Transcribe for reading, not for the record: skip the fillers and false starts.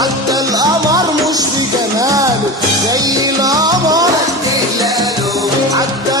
حتى القمر مش في جماله زي القمر، قد هلاله حتى